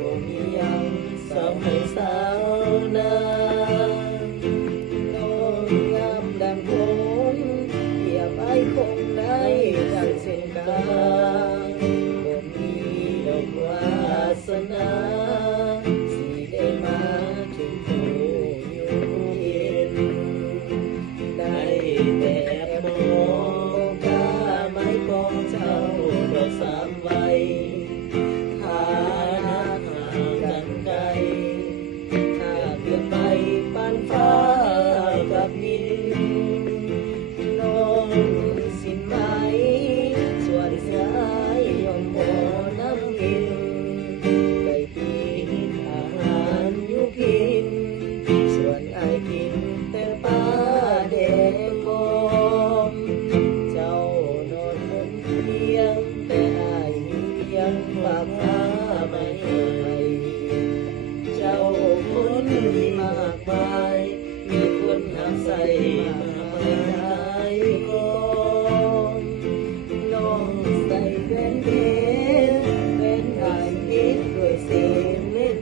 บ่มีหยังสำให้สาวนาน้องงามดังคนเทียบไอ้คงได้ดังเส้นกาบ่มีดอกวาสนาสิได้มาถึงผู้อยู่เย็นได้แต่มองกาไม้ปองเจ้าดอกสามใบฐานะห่างกันไกลถ้าเปลี่ยนไปปานฟ้ากับดินน้องสิ้นไหมส่วนสายยอมบ่น้ำกินไก่ปีอาหารอยู่กินส่วนไอายกินแต่ปลาแดงบอมเจ้านอนบนเตียงแต่อายมีเพียงฝากฟ้าไม่ให้เจ้าคนที่มากมายมีคนหักใส่มา